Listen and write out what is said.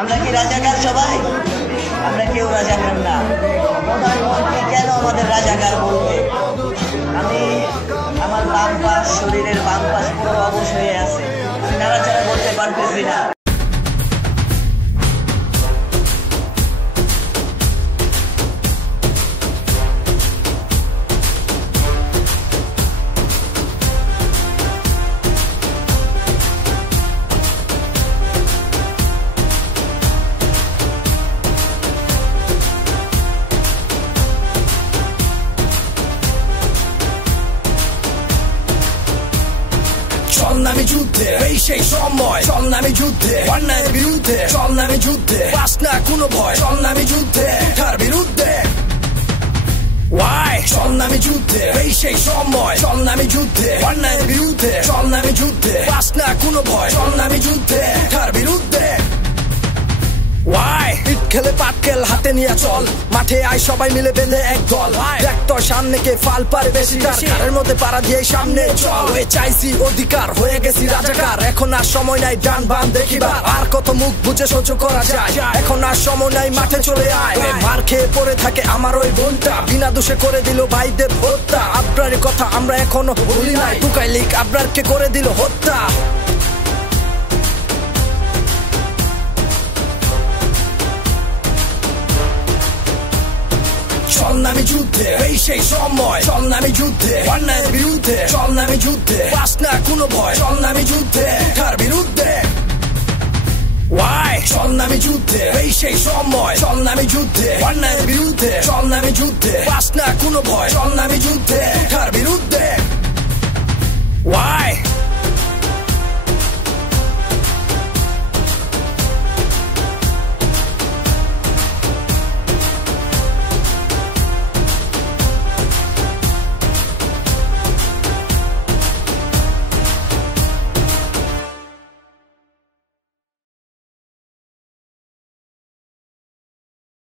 আমরা কি রাজাকার সবাই? আমরা কেউ রাজাকার না। প্রধানমন্ত্রী কেন আমাদের রাজাকার বলবে? আমি আমার বাম পাশ, শরীরের বাম পাশ পুরো অবশ হয়ে আছে, আমি নাড়াচাড়া করতে পারতেছি না। চল নামে যুদ্ধে, এই সেই সময়। চল নামে যুদ্ধে, অন্যায়ের বিরুদ্ধে। চল নামে যুদ্ধে, পাস না কোনো ভয়। চল নামে যুদ্ধে, তার বিরুদ্ধে। চল নামে যুদ্ধে, এই সেই সময়। চল নামে যুদ্ধে, অন্যায়ের বিরুদ্ধে। চল নামে যুদ্ধে, পাস না কোনো ভয়। চল নামে যুদ্ধে, তার বিরুদ্ধে। ইট খেলে পাট খেল হাতে নিয়ে চল, মাঠে আয় সবাই মিলে বেঁধে এক দল। দেখ তোর সামনে কে ফাল পারে বেশি, তার কারের মধ্যে পাড়া দিয়ে সামনে চল। হয়ে চাইছি অধিকার, হয়ে গেছি রাজাকার। এখন আর সময় নাই ডান বাম দেখিবার, আর কত মুখ বুঝে সহ্য করা যায়। এখন আর সময় নাই, মাঠে চলে আয়। মার খেয়ে পড়ে থাকে আমার ওই বোনটা, বিনা দোষে করে দিল ভাইদের হত্যা। আবরারের কথা আমরা এখনো ভুলি নাই, টুকাই লিক আবরারকে করে দিল হত্যা। চল নামে যুদ্ধে, এই সেই সময়। চল নামে যুদ্ধে, অন্যায়ের বিরুদ্ধে। চল নামে যুদ্ধে, পাস না কোনো ভয়। চল নামে যুদ্ধে, তার বিরুদ্ধে। চল নামে যুদ্ধে, এই সেই সময়। চল নামে যুদ্ধে, অন্যায়ের বিরুদ্ধে। চল নামে যুদ্ধে, পাস না কোনো ভয়। চল নামে যুদ্ধে, তার বিরুদ্ধে।